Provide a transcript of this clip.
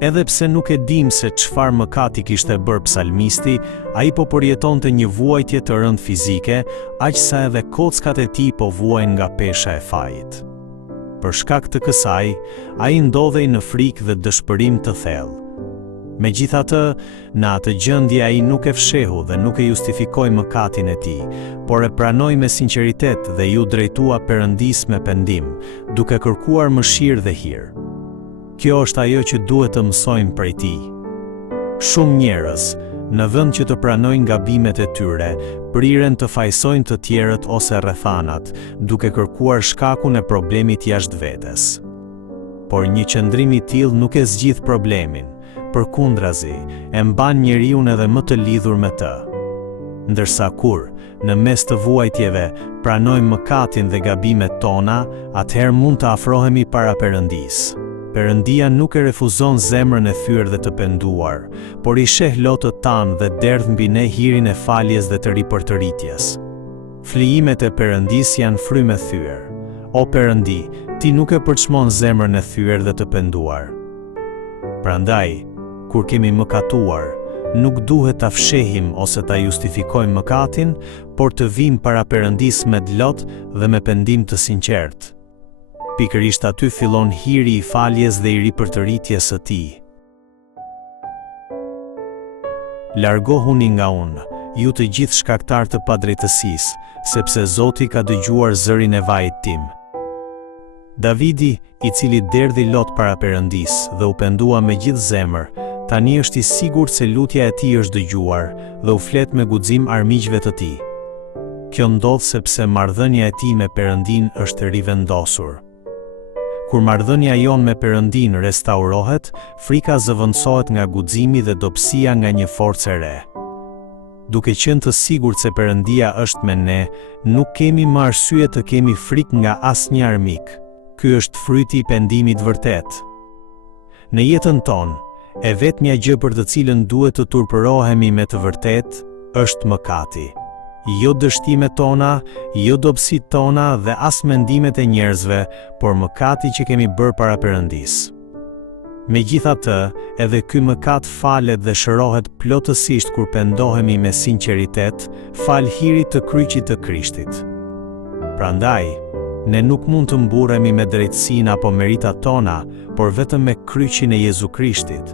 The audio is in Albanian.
Edhe pse nuk e dim se çfarë mëkati kishte bërë psalmisti, ai po përjetonte një vuajtje të rëndë fizike, aq sa edhe kockat e tij po vuajnë nga pesha e fajit. Për shkak të kësaj, ai ndodhej në frikë dhe dëshpërim të thellë. Megjithatë, në atë gjendje ai nuk e fshehu dhe nuk e justifikoi mëkatin e tij, por e pranoi me sinqeritet dhe ju drejtua Perëndis me pendim, duke kërkuar mëshirë dhe hir. Kjo është ajo që duhet të mësojmë prej tij. Shumë njerëz, në vend që të pranojnë gabimet e tyre, priren të fajsojnë të tjerët ose rrethanat, duke kërkuar shkakun e problemit jashtë vetes. Por një qëndrim i tillë nuk e zgjidh problemin, përkundrazi, e mban njeriun edhe më të lidhur me të. Ndërsa kur, në mes të vuajtjeve, pranojmë mëkatin dhe gabimet tona, atëherë mund të afrohemi para Perëndis. Perëndia nuk e refuzon zemrën e thyer dhe të penduar, por i sheh lotët tanë dhe derdh mbi ne hirin e faljes dhe të ripërtëritjes. Flijimet e Perëndis janë frymë thyer. O Perëndi, ti nuk e përçmon zemrën e thyer dhe të penduar. Prandaj, kur kemi mëkatuar, nuk duhet ta fshehim ose ta justifikojmë mëkatin, por të vim para Perëndis me dlot dhe me pendim të sinqert. Pikërisht aty fillon hiri i faljes dhe i ripërtëritjes së tij. Largohuni nga unë, ju të gjithë shkaktar të padrejtësisë, sepse Zoti ka dëgjuar zërin e vajit tim. Davidi, i cili derdhi lot para Perëndis dhe u pendua me gjithë zemër, tani është i sigurt se lutja e tij është dëgjuar dhe u flet me guxim armiqve të tij. Kjo ndodh sepse marrëdhënia e tij me Perëndin është rivendosur. Kur marrëdhënia jon me Perëndin restaurohet, frika zëvendësohet nga guximi dhe dobësia nga një forcë e re. Duke qenë të sigurt se Perëndia është me ne, nuk kemi më arsye të kemi frikë nga asnjë armik. Ky është fryti i pendimit vërtet. Në jetën tonë, e vetmja gjë për të cilën duhet të turpërohemi me të vërtetë, është mëkati. Jo dështimet tona, jo dobësitë tona dhe as mendimet e njerëzve, por mëkati që kemi bërë para Perëndis. Megjithatë, edhe ky mëkat falet dhe shërohet plotësisht kur pendohemi me sinqeritet, fal hirit të kryqit të Krishtit. Prandaj, ne nuk mund të mburremi me drejtësinë apo meritat tona, por vetëm me kryqin e Jezu Krishtit,